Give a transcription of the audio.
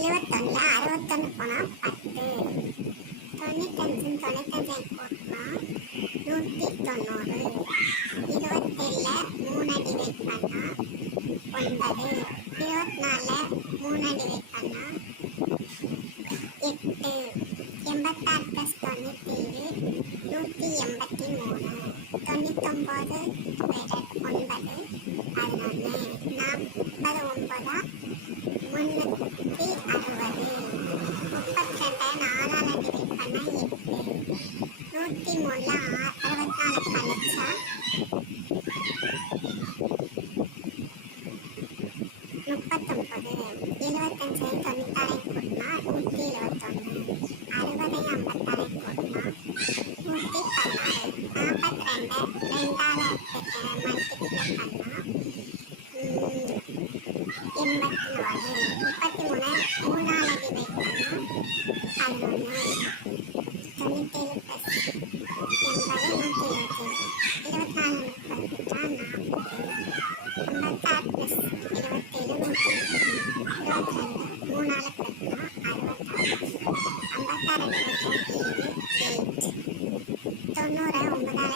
71 61 போனா 10. 95 95 கூட்டினா 190. 27 3 டிவைட் பண்ணா 9. 24 3 டிவைட் பண்ணா 8. 86 + 97 183. 99 டிவைடட் 9 11. 49 360. 32 4ஆல டிவைட் பண்ணா 8. 103ல 64 கழிச்சா 39. 75 96 கூட்டினா 171. 60 56 கூட்டினா 116. 42 2ஆல மல்டிப்ளை பண்ணா 84. 33 3ஆல டிவைட் பண்ணா 11. 97 + 80 127. 24 30 40. 56 + 77 120. 22 3ஆல பெருக்கினா 66. 56 7 8. 90 9ஆல